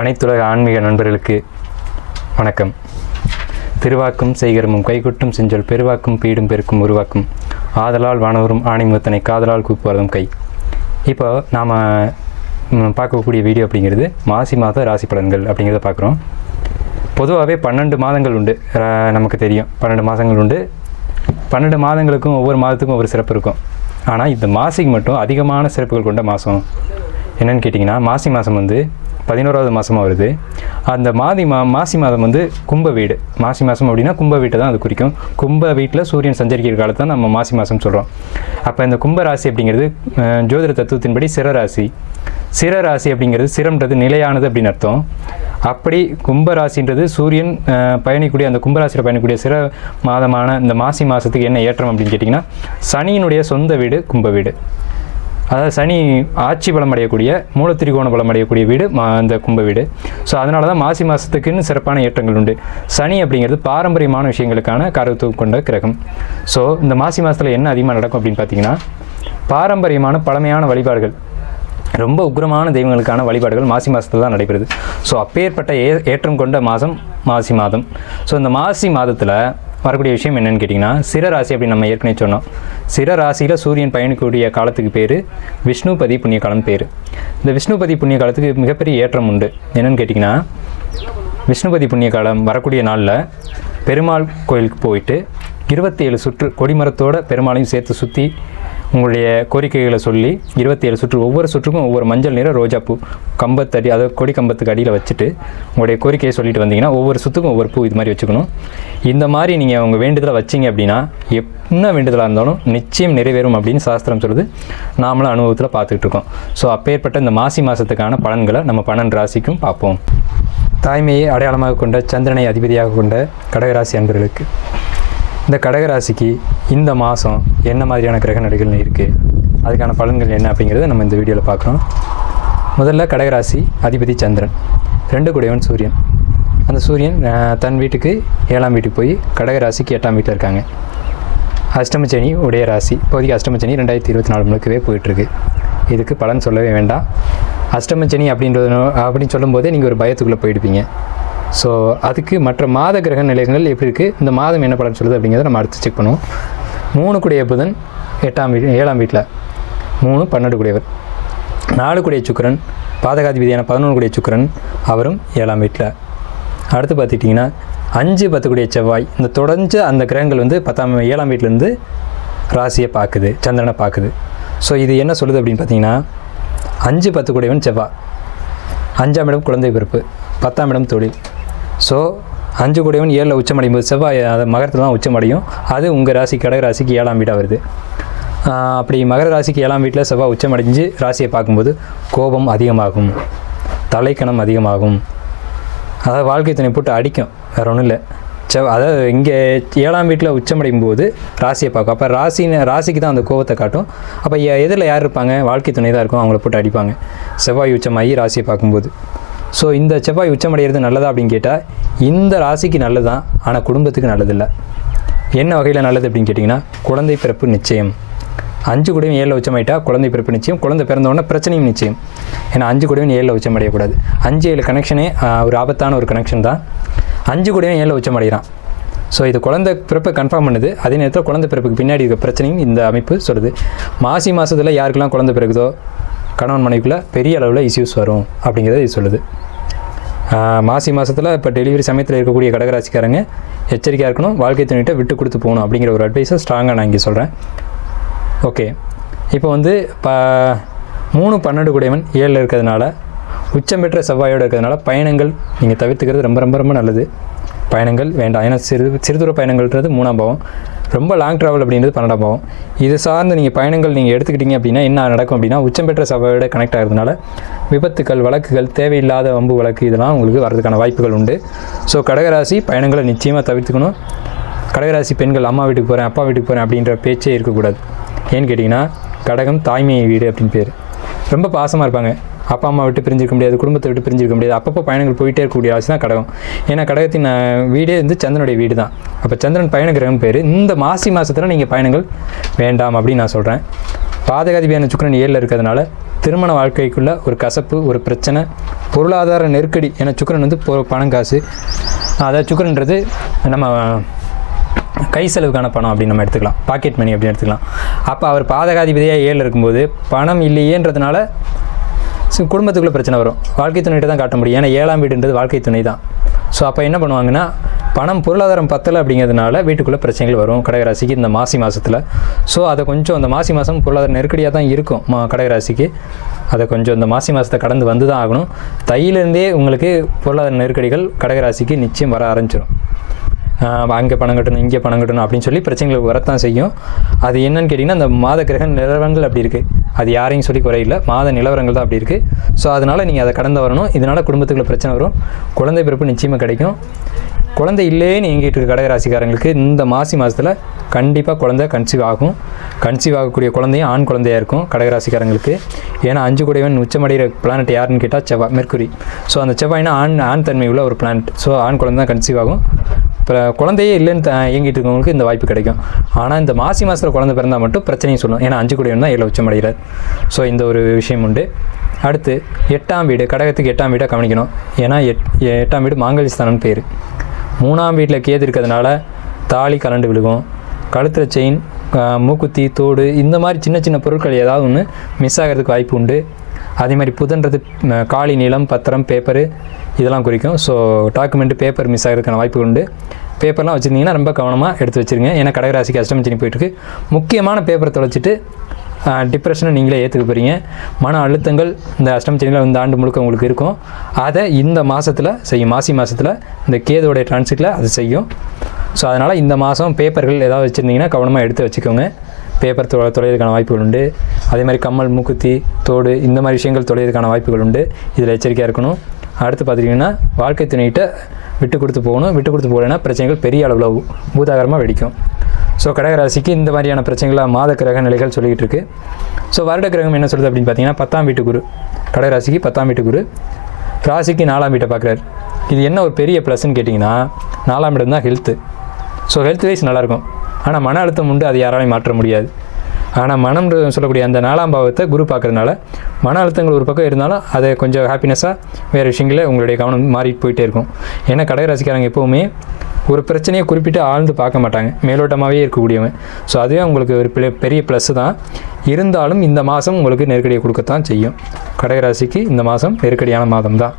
அனைத்துலக ஆன்மீக நண்பர்களுக்கு வணக்கம். திருவாக்கும் செய்கரமும் கைகுட்டும் செஞ்சொல் பெருவாக்கும் பீடும் பெருக்கும் உருவாக்கும் ஆதலால் வானவரும் ஆணிமுகத்தனை காதலால் கூப்புவதும் கை. இப்போ நாம் பார்க்கக்கூடிய வீடியோ அப்படிங்கிறது மாசி மாத ராசி பலன்கள் அப்படிங்கிறத பார்க்குறோம். பொதுவாகவே 12 மாதங்கள் உண்டு, நமக்கு தெரியும் 12 மாதங்கள் உண்டு. 12 மாதங்களுக்கும் ஒவ்வொரு மாதத்துக்கும் ஒவ்வொரு சிறப்பு இருக்கும். ஆனால் இந்த மாசிக்கு மட்டும் அதிகமான சிறப்புகள் கொண்ட மாதம் என்னென்னு கேட்டிங்கன்னா, மாசி மாதம் வந்து 11வது மாதமாக வருது. அந்த மாசி மாதம் வந்து கும்ப வீடு. மாசி மாதம் அப்படின்னா கும்ப வீட்டை தான் அது குறிக்கும். கும்ப வீட்டில் சூரியன் சஞ்சரிக்கிற காலத்தை தான் நம்ம மாசி மாதம் சொல்கிறோம். அப்போ இந்த கும்ப ராசி அப்படிங்கிறது ஜோதிட தத்துவத்தின்படி சிரராசி. சிரராசி அப்படிங்கிறது சிரம்ன்றது நிலையானது அப்படின்னு அர்த்தம். அப்படி கும்பராசின்றது சூரியன் பயணிக்கூடிய அந்த கும்பராசியில் பயணிக்கூடிய சிற மாதமான இந்த மாசி மாதத்துக்கு என்ன ஏற்றம் அப்படின்னு கேட்டிங்கன்னா, சனியினுடைய சொந்த வீடு கும்ப வீடு. அதாவது சனி ஆட்சி பலம் அடையக்கூடிய மூலத்திரிகோண பலம் அடையக்கூடிய வீடு அந்த கும்ப வீடு. ஸோ அதனால தான் மாசி மாதத்துக்குன்னு சிறப்பான ஏற்றங்கள் உண்டு. சனி அப்படிங்கிறது பாரம்பரியமான விஷயங்களுக்கான காரகத்துவம் கொண்ட கிரகம். ஸோ இந்த மாசி மாதத்தில் என்ன அதிகமாக நடக்கும் அப்படின்னு பார்த்தீங்கன்னா, பாரம்பரியமான பழமையான வழிபாடுகள், ரொம்ப உக்ரமான தெய்வங்களுக்கான வழிபாடுகள் மாசி மாதத்தில் தான் நடைபெறுது. ஸோ அப்பேற்பட்ட ஏற்றம் கொண்ட மாதம் மாசி மாதம். ஸோ இந்த மாசி மாதத்தில் வரக்கூடிய விஷயம் என்னென்னு கேட்டிங்கன்னா, சிரராசி அப்படின்னு நம்ம ஏற்கனவே சொன்னோம். சிரராசியில் சூரியன் பயணிக்கக்கூடிய காலத்துக்கு பேர் விஷ்ணுபதி புண்ணிய காலம் பேர். இந்த விஷ்ணுபதி புண்ணிய காலத்துக்கு மிகப்பெரிய ஏற்றம் உண்டு. என்னென்னு கேட்டிங்கன்னா, விஷ்ணுபதி புண்ணிய காலம் வரக்கூடிய நாளில் பெருமாள் கோயிலுக்கு போயிட்டு 27 சுற்று கொடிமரத்தோட பெருமாளையும் சேர்த்து சுற்றி உங்களுடைய கோரிக்கைகளை சொல்லி 27 சுற்று, ஒவ்வொரு சுற்றுக்கும் ஒவ்வொரு மஞ்சள் நிற ரோஜாப்பூ கம்பத்தடி, அதாவது கொடி கம்பத்துக்கு அடியில் வச்சுட்டு உங்களுடைய கோரிக்கையை சொல்லிட்டு வந்தீங்கன்னா, ஒவ்வொரு சுற்றுக்கும் ஒவ்வொரு பூ இது மாதிரி வச்சுக்கணும். இந்த மாதிரி நீங்கள் உங்கள் வேண்டுதலை வச்சிங்க அப்படின்னா, என்ன வேண்டுதலாக இருந்தாலும் நிச்சயம் நிறைவேறும் அப்படின்னு சாஸ்திரம் சொல்லுது. நாமளும் அனுபவத்தில் பார்த்துக்கிட்டு இருக்கோம். ஸோ அப்பேற்பட்ட இந்த மாசி மாதத்துக்கான பலன்களை நம்ம 12 ராசிக்கும் பார்ப்போம். தாய்மையை அடையாளமாக கொண்ட சந்திரனை அதிபதியாக கொண்ட கடகராசி அன்பர்களுக்கு, இந்த கடகராசிக்கு இந்த மாதம் என்ன மாதிரியான கிரக நிலைகள் இருக்குது, அதுக்கான பலன்கள் என்ன அப்படிங்கிறத நம்ம இந்த வீடியோவில் பார்க்குறோம். முதல்ல கடகராசி அதிபதி சந்திரன், 2 கூடையவன் சூரியன். அந்த சூரியன் தன் வீட்டுக்கு 7ஆம் வீட்டுக்கு போய் கடகராசிக்கு 8ஆம் வீட்டில் இருக்காங்க. அஷ்டமச்சனி உடைய ராசி. இப்போதைக்கு அஷ்டமச்சனி 2024 முழுக்கவே போயிட்டுருக்கு. இதுக்கு பலன் சொல்லவே வேண்டாம். அஷ்டமச்சனி அப்படின்னு சொல்லும்போதே நீங்கள் ஒரு பயத்துக்குள்ளே போயிடுப்பீங்க. ஸோ அதுக்கு மற்ற மாத கிரக நிலையங்கள் எப்படி இருக்குது, இந்த மாதம் என்ன பலன் சொல்லுது அப்படிங்கிறத நம்ம அடுத்து செக் பண்ணுவோம். 3 கூடிய புதன் 7ஆம் வீட்டில், 3 12 கூடியவர். 4 கூடிய சுக்கிரன் பாதகாதிபதியான 11 கூடிய சுக்கிரன், அவரும் 7ஆம் வீட்டில். அடுத்து பார்த்துட்டிங்கன்னா 5 10 கூடிய செவ்வாய். இந்த தொடர்ந்து அந்த கிரகங்கள் வந்து 7ஆம் வீட்டிலேருந்து ராசியை பார்க்குது, சந்திரனை பார்க்குது. ஸோ இது என்ன சொல்லுது அப்படின்னு பார்த்தீங்கன்னா, 5 10 கூடியவன் செவ்வாய், 5ஆம் இடம் குழந்தை பிறப்பு, 10ஆம் இடம் தொழில். ஸோ 5 கூடியவன் 7ல் உச்சமடையும் போது செவ்வாய் அதை மகரத்தில் தான் உச்சமடையும். அது உங்கள் ராசி கடகராசிக்கு 7ஆம் வீடாக வருது. அப்படி மகர ராசிக்கு 7ஆம் வீட்டில் செவ்வாய் உச்சமடைஞ்சு ராசியை பார்க்கும்போது கோபம் அதிகமாகும், தலைக்கணம் அதிகமாகும். அதாவது வாழ்க்கை துணை போட்டு அடிக்கும், வேறு ஒன்றும் இல்லை. அதாவது இங்கே 7ஆம் வீட்டில் உச்சமடையும் போது ராசியை பார்க்கும். அப்போ ராசிக்கு தான் அந்த கோபத்தை காட்டும். அப்போ எதில் யார் இருப்பாங்க, வாழ்க்கை துணை தான் இருக்கும், அவங்கள போட்டு அடிப்பாங்க செவ்வாய் உச்சமாகி ராசியை பார்க்கும்போது. ஸோ இந்த செவ்வாய் உச்சமடைகிறது நல்லதா அப்படின்னு கேட்டால், இந்த ராசிக்கு நல்லது தான், ஆனால் குடும்பத்துக்கு நல்லதில்லை. என்ன வகையில் நல்லது அப்படின்னு கேட்டிங்கன்னா, குழந்தை பிறப்பு நிச்சயம். 5 கூடயும் 7ல் உச்சமாயிட்டால் குழந்தை பிறப்பு நிச்சயம். குழந்தை பிறந்தவுடனே பிரச்சனையும் நிச்சயம். ஏன்னா 5 கூடயும் 7ல் உச்சமடையக்கூடாது. 5 7 கனெக்ஷனே ஒரு ஆபத்தான ஒரு கனெக்ஷன் தான். 5 கூடயும் 7ல் உச்சமடைகிறான். ஸோ இது குழந்தை பிறப்பை கன்ஃபார்ம் பண்ணுது. அதே நேரத்தில் குழந்தை பிறப்புக்கு பின்னாடி இருக்க பிரச்சனையும் இந்த அமைப்பு சொல்லுது. மாசி மாதத்தில் யாருக்கெல்லாம் குழந்தை பிறகுதோ கணவன் மனைவிக்குள்ளே பெரிய அளவில் இஷ்யூஸ் வரும் அப்படிங்கிறத இது சொல்லுது. மாசி மாதத்தில் இப்போ டெலிவரி சமயத்தில் இருக்கக்கூடிய கடகராசிக்காரங்க எச்சரிக்கையாக இருக்கணும். வாழ்க்கை துணைகிட்ட விட்டு கொடுத்து போகணும் அப்படிங்கிற ஒரு அட்வைஸை ஸ்ட்ராங்காக நான் இங்கே சொல்கிறேன். ஓகே, இப்போ வந்து 3 12 கூடையவன் 7ல் இருக்கிறதுனால, உச்சம் பெற்ற செவ்வாயோடு இருக்கிறதுனால பயணங்கள் நீங்கள் தவிர்த்துக்கிறது ரொம்ப ரொம்ப ரொம்ப நல்லது. பயணங்கள் வேண்டாம். ஏன்னா சிறுதூர பயணங்கள்ன்றது 3ஆம் பாவம், ரொம்ப லாங் ட்ராவல் அப்படின்றது 12ஆம் பாவம். இது சார்ந்து நீங்கள் பயணங்கள் நீங்கள் எடுத்துக்கிட்டீங்க அப்படின்னா என்ன நடக்கும் அப்படின்னா, உச்சம் பெற்ற செவ்வாயோட கனெக்ட் ஆகிறதுனால விபத்துக்கள், வழக்குகள், தேவையில்லாத வம்பு வழக்கு இதெல்லாம் உங்களுக்கு வர்றதுக்கான வாய்ப்புகள் உண்டு. ஸோ கடகராசி பயணங்களை நிச்சயமாக தவிர்த்துக்கணும். கடகராசி பெண்கள் அம்மா வீட்டுக்கு போகிறேன், அப்பா வீட்டுக்கு போகிறேன் அப்படின்ற பேச்சே இருக்கக்கூடாது. ஏன்னு கேட்டிங்கன்னா, கடகம் தாய்மை வீடு அப்படின்னு பேர். ரொம்ப பாசமாக இருப்பாங்க. அப்பா அம்மா விட்டு பிரிஞ்சிருக்க முடியாது, குடும்பத்தை விட்டு பிரிஞ்சிருக்க முடியாது. அப்பப்போ பயணங்கள் போயிட்டே இருக்கக்கூடிய ராசி தான் கடகம். ஏன்னா கடகத்தின் வீடே வந்து சந்திரனுடைய வீடு தான். அப்போ சந்திரன் பயண கிரகம் பேர். இந்த மாசி மாதத்தில் நீங்கள் பயணங்கள் வேண்டாம் அப்படின்னு நான் சொல்கிறேன். பாதகாதிபதியான சுக்கிரன் 7ல் இருக்கிறதுனால திருமண வாழ்க்கைக்குள்ளே ஒரு கசப்பு, ஒரு பிரச்சனை, பொருளாதார நெருக்கடி. ஏன்னா சுக்கிரன் வந்து பணம் காசு, அதாவது சுக்கிரன்றது நம்ம கை செலவுக்கான பணம் அப்படின்னு நம்ம எடுத்துக்கலாம், பாக்கெட் மணி அப்படின்னு எடுத்துக்கலாம். அப்போ அவர் பாதகாதிபதியாக 7 இருக்கும்போது பணம் இல்லையேன்றதுனால குடும்பத்துக்குள்ளே பிரச்சனை வரும். வாழ்க்கை துணைகிட்ட தான் காட்ட முடியும், ஏன்னா 7ஆம் வீடுன்றது வாழ்க்கை துணை தான். ஸோ அப்போ என்ன பண்ணுவாங்கன்னா, பணம் பொருளாதாரம் பத்தலை அப்படிங்கிறதுனால வீட்டுக்குள்ளே பிரச்சனைகள் வரும் கடகராசிக்கு இந்த மாதத்தில். ஸோ அதை கொஞ்சம் அந்த மாதம் பொருளாதார நெருக்கடியாக தான் இருக்கும் கடகராசிக்கு. அதை கொஞ்சம் இந்த மாதத்தை கடந்து வந்து தான் ஆகணும். தையிலேருந்தே உங்களுக்கு பொருளாதார நெருக்கடிகள் கடகராசிக்கு நிச்சயம் வர ஆரம்பிச்சிடும். அங்கே பணம் கட்டணும், இங்கே பணம் கட்டணும் அப்படின்னு சொல்லி பிரச்சனைகள் வரத்தான் செய்யும். அது என்னன்னு கேட்டிங்கன்னா, அந்த மாத கிரக நிலவரங்கள் அப்படி இருக்குது. அது யாரையும் சொல்லி குறையில்லை, மாத நிலவரங்கள் தான் அப்படி இருக்குது. ஸோ அதனால் நீங்கள் அதை கடந்து வரணும். இதனால் குடும்பத்துக்குள்ள பிரச்சனை வரும். குழந்தை பிறப்பு நிச்சயமாக கிடைக்கும். குழந்தை இல்லைன்னு எங்கிட்டு இருக்க கடகராசிக்காரங்களுக்கு இந்த மாதத்தில் கண்டிப்பாக குழந்தை கன்சீவ் ஆகும். கன்சீவ் ஆகக்கூடிய குழந்தையும் ஆண் குழந்தையாக இருக்கும் கடகராசிக்காரங்களுக்கு. ஏன்னா 5 கூடையவன் உச்சமடைகிற பிளானட் யாருன்னு கேட்டால் செவ்வாய், மெர்க்குரி. ஸோ அந்த செவ்வாய்னா ஆண் தன்மை உள்ள ஒரு பிளானட். ஸோ ஆண் குழந்தை தான் கன்சீவ் ஆகும். இப்போ குழந்தையே இல்லைன்னு இயங்கிட்டு இருக்கவங்களுக்கு இந்த வாய்ப்பு கிடைக்கும். ஆனால் இந்த மாதத்தில் குழந்தை பிறந்தால் மட்டும் பிரச்சனையும் சொல்லும். ஏன்னா 5 கூடையவன் தான் 7 உச்சமடைகிறார். ஸோ இந்த ஒரு விஷயம் உண்டு. அடுத்து 8ஆம் வீடு, கடகத்துக்கு 8ஆம் வீடாக கவனிக்கணும். ஏன்னா 8ஆம் வீடு மாங்கல்யஸ்தானம்னு பேர். 3ஆம் வீட்டில் கேது இருக்கிறதுனால தாலி கலண்டு விழுகும், கழுத்தில் செயின், மூக்குத்தி, தோடு, இந்த மாதிரி சின்ன சின்ன பொருட்கள் ஏதாவது ஒன்று மிஸ் ஆகிறதுக்கு வாய்ப்பு உண்டு. அதே மாதிரி புதன்றது காலி, நிலம், பத்திரம், பேப்பரு இதெல்லாம் குறிக்கும். ஸோ டாக்குமெண்ட்டு, பேப்பர் மிஸ் ஆகிறதுக்கான வாய்ப்பு உண்டு. பேப்பர்லாம் வச்சுருந்தீங்கன்னா ரொம்ப கவனமாக எடுத்து வச்சுருங்க. ஏன்னா கடகராசிக்கு அஷ்டமச்சனி போயிட்டுருக்கு. முக்கியமான பேப்பரை தொலைச்சிட்டு டிப்ரெஷனை நீங்களே ஏற்றுக்க போகிறீங்க. மன அழுத்தங்கள் இந்த அஷ்டமச்சனியில் இந்த ஆண்டு முழுக்க உங்களுக்கு இருக்கும். அதை இந்த மாதத்தில் செய்யும். மாதத்தில் இந்த கேதோடைய டிரான்சிட்டில் அது செய்யும். ஸோ அதனால் இந்த மாதம் பேப்பர்கள் ஏதாவது வச்சுருந்தீங்கன்னா கவனமாக எடுத்து வச்சுக்கோங்க. பேப்பர் தொலைகிறதுக்கான வாய்ப்புகள் உண்டு. அதே மாதிரி கம்மல், மூக்குத்தி, தோடு இந்த மாதிரி விஷயங்கள் தொலைகிறதுக்கான வாய்ப்புகள் உண்டு. இதில் எச்சரிக்கையாக இருக்கணும். அடுத்து பார்த்திங்கன்னா, வாழ்க்கை துணைகிட்ட விட்டு கொடுத்து போகணும். விட்டு கொடுத்து போகலைன்னா பிரச்சனைகள் பெரிய அளவில் பூதாகரமாக வெடிக்கும். ஸோ கடகராசிக்கு இந்த மாதிரியான பிரச்சனைகளாக மாத கிரக நிலைகள் சொல்லிக்கிட்டு இருக்குது. ஸோ வருட கிரகம் என்ன சொல்லுது அப்படின்னு பார்த்தீங்கன்னா, 10ஆம் வீட்டு குரு. கடகராசிக்கு 10ஆம் வீட்டு குரு ராசிக்கு 4ஆம் வீட்டை பார்க்குறாரு. இது என்ன ஒரு பெரிய ப்ளஸ்ன்னு கேட்டிங்கன்னா, 4ஆம் இடம் தான் ஹெல்த்து. ஸோ ஹெல்த் வைஸ் நல்லாயிருக்கும். ஆனால் மன அழுத்தம் உண்டு, அது யாராலையும் மாற்ற முடியாது. ஆனால் மனம் சொல்லக்கூடிய அந்த 4ஆம் பாவத்தை குரு பார்க்குறதுனால மன அழுத்தங்கள் ஒரு பக்கம் இருந்தாலும் அதை கொஞ்சம் ஹாப்பினஸ்ஸாக வேறு விஷயங்களில் உங்களுடைய கவனம் மாறிட்டு போயிட்டே இருக்கும். ஏன்னா கடகராசிக்காரங்க எப்போவுமே ஒரு பிரச்சனையை குறிப்பிட்டு ஆழ்ந்து பார்க்க மாட்டாங்க, மேலோட்டமாகவே இருக்கக்கூடியவங்க. ஸோ அதுவே உங்களுக்கு ஒரு பெரிய ப்ளஸ்ஸு தான். இருந்தாலும் இந்த மாதம் உங்களுக்கு நெருக்கடியை கொடுக்கத்தான் செய்யும். கடகராசிக்கு இந்த மாதம் நெருக்கடியான மாதம் தான்.